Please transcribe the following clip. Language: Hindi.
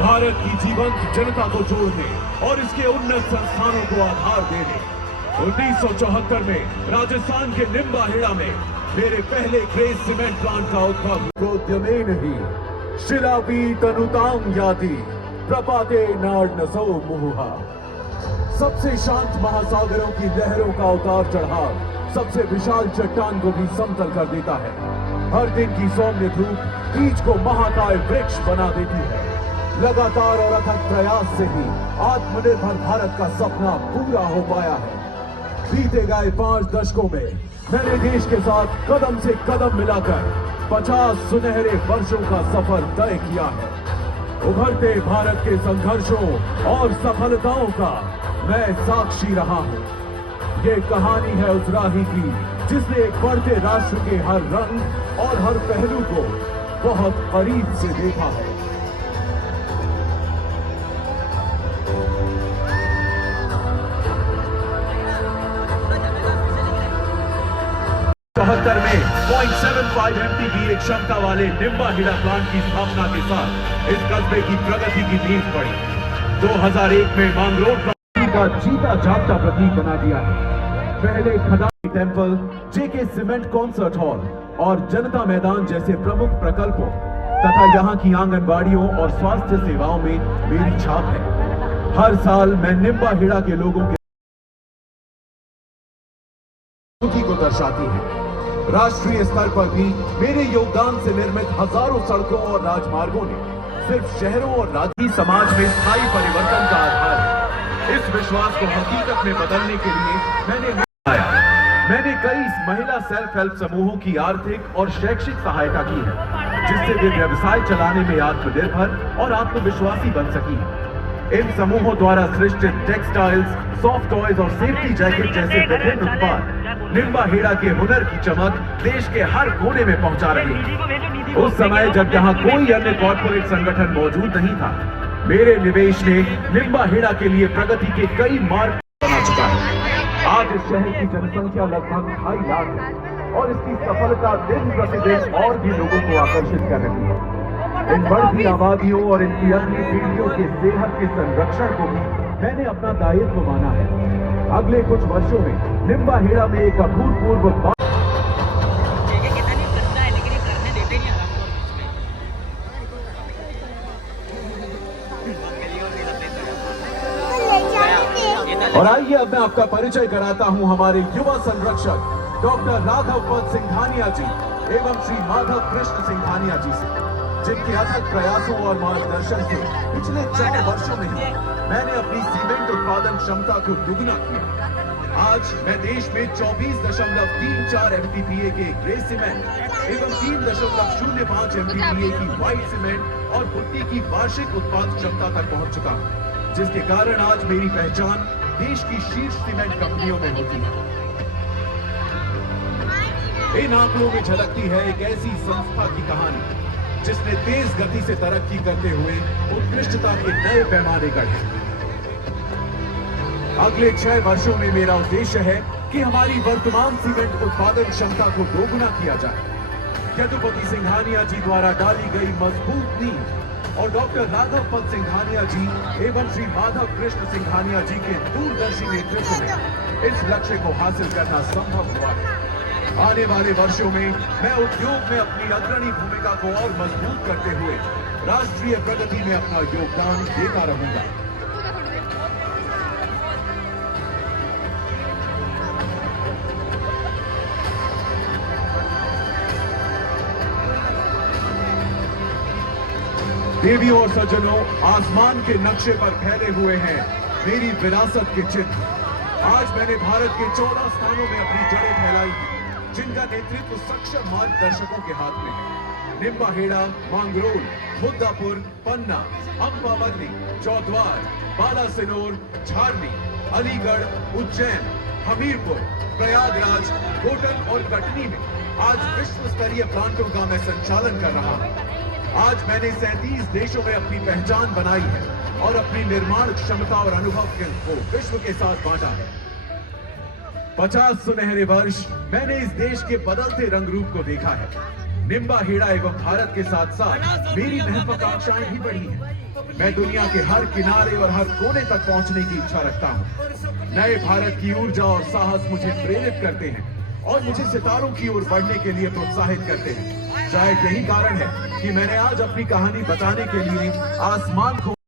भारत की जीवंत जनता को जोड़ने और इसके उन्नत संस्थानों को आधार देने 1974 में राजस्थान के निम्बाहेड़ा में मेरे पहले ग्रेस सीमेंट प्लांट का उद्भव प्रोद्यमेन ही शिलापी तनुतांग याति प्रपाते नाड नसो मुहुहा। सबसे शांत महासागरों की लहरों का उतार चढ़ाव सबसे विशाल चट्टान को भी समतल कर देता है। हर दिन की सौम्य धूप बीज को महाकाय वृक्ष बना देती है। लगातार और अथक प्रयास से ही आत्मनिर्भर भारत का सपना पूरा हो पाया है। बीते गए 5 दशकों में मैंने देश के साथ कदम से कदम मिलाकर 50 सुनहरे वर्षों का सफर तय किया है। उभरते भारत के संघर्षों और सफलताओं का मैं साक्षी रहा हूं। ये कहानी है उस राही की जिसने एक बढ़ते राष्ट्र के हर रंग और हर पहलू को बहुत करीब से देखा है। 74 में 0.75 MTPA की क्षमता वाले निम्बाहेड़ा प्लांट की स्थापना के साथ इस कस्बे की प्रगति की नींव पड़ी। 2001 में मांगरोड का जीता जागता प्रतीक बना दिया है। पहले खदानी टेम्पल, जेके सीमेंट कॉन्सर्ट हॉल और जनता मैदान जैसे प्रमुख प्रकल्पों तथा यहाँ की आंगनबाड़ियों और स्वास्थ्य सेवाओं में मेरी छाप है। हर साल मैं निम्बाहेड़ा के लोगों के को दर्शाती है। राष्ट्रीय स्तर पर भी मेरे योगदान से निर्मित हजारों सड़कों और राजमार्गों ने सिर्फ शहरों और राज्य समाज में स्थायी परिवर्तन का आधार है। इस विश्वास को हकीकत में बदलने के लिए मैंने कई महिला सेल्फ हेल्प समूहों की आर्थिक और शैक्षिक सहायता की है, जिससे वे व्यवसाय चलाने में आत्मनिर्भर और आत्मविश्वासी बन सकी हैं। इन समूहों द्वारा सृष्टित टेक्सटाइल्स, सॉफ्ट टॉयज और सेफ्टी जैकेट जैसे विभिन्न उत्पाद निम्बाहेड़ा के हुनर की चमक देश के हर कोने में पहुंचा रही है। उस समय जब यहाँ कोई अन्य कॉर्पोरेट संगठन मौजूद नहीं था, मेरे निवेश ने निम्बाहेड़ा के लिए प्रगति के कई मार्ग बना चुका है। आज इस शहर की जनसंख्या लगभग 2.5 लाख है और इसकी सफलता दिन प्रतिदिन और भी लोगों को आकर्षित कर रही है। इन बढ़ती आबादियों और इनकी अगली पीढ़ियों के सेहत के संरक्षण को भी मैंने अपना दायित्व माना है। अगले कुछ वर्षों में निम्बाहेड़ा में एक अभूतपूर्व और आइए अब मैं आपका परिचय कराता हूं हमारे युवा संरक्षक डॉक्टर राघव पद सिंघानिया जी एवं श्री माधव कृष्ण सिंघानिया जी से, जिनके अथक प्रयासों और मार्गदर्शन से पिछले 4 वर्षों में ही मैंने अपनी सीमेंट उत्पादन क्षमता को दुगना किया। आज मैं देश में 24.34 MTPA के ग्रे सीमेंट एवं 3.05 MTPA की व्हाइट सीमेंट और पुट्टी की वार्षिक उत्पादन क्षमता तक पहुंच चुका हूं, जिसके कारण आज मेरी पहचान देश की शीर्ष सीमेंट कंपनियों में होती है। इन आंकड़ों में झलकती है एक ऐसी संस्था की कहानी जिसने तेज गति से तरक्की करते हुए उत्कृष्टता के नए पैमाने गढ़े। अगले 6 वर्षों में मेरा उद्देश्य है कि हमारी वर्तमान सीमेंट उत्पादन क्षमता को दोगुना किया जाए। यदुपति सिंघानिया जी द्वारा डाली गई मजबूत नींव और डॉक्टर राघव पद सिंघानिया जी एवं श्री माधव कृष्ण सिंघानिया जी के दूरदर्शी नेतृत्व में इस लक्ष्य को हासिल करना संभव हुआ है। आने वाले वर्षों में मैं उद्योग में अपनी अग्रणी भूमिका को और मजबूत करते हुए राष्ट्रीय प्रगति में अपना योगदान देता रहूंगा। देवियों और सज्जनों, आसमान के नक्शे पर फैले हुए हैं मेरी विरासत के चित्र। आज मैंने भारत के 14 स्थानों में अपनी जड़ें फैलाई, जिनका नेतृत्व सक्षम मार्गदर्शकों के हाथ में है। निम्बाहेड़ा, मांगरोल, मुद्दापुर, पन्ना, अंबावली, चौद्वार, बालासिनोर, झारनी, अलीगढ़, उज्जैन, हमीरपुर, प्रयागराज, कोटन और कटनी में आज विश्व स्तरीय प्लांटों का मैं संचालन कर रहा हूँ। आज मैंने 37 देशों में अपनी पहचान बनाई है और अपनी निर्माण क्षमता और अनुभव को विश्व के साथ बांटा है। 50 सुनहरे वर्ष मैंने इस देश के बदलते रंग रूप को देखा है। निम्बाहेड़ा एवं भारत के साथ साथ मेरी महत्वाकांक्षाएं भी बढ़ी हैं। मैं दुनिया के हर किनारे और हर कोने तक पहुंचने की इच्छा रखता हूं। नए भारत की ऊर्जा और साहस मुझे प्रेरित करते हैं और मुझे सितारों की ओर बढ़ने के लिए प्रोत्साहित करते हैं। शायद यही कारण है कि मैंने आज अपनी कहानी बताने के लिए आसमान को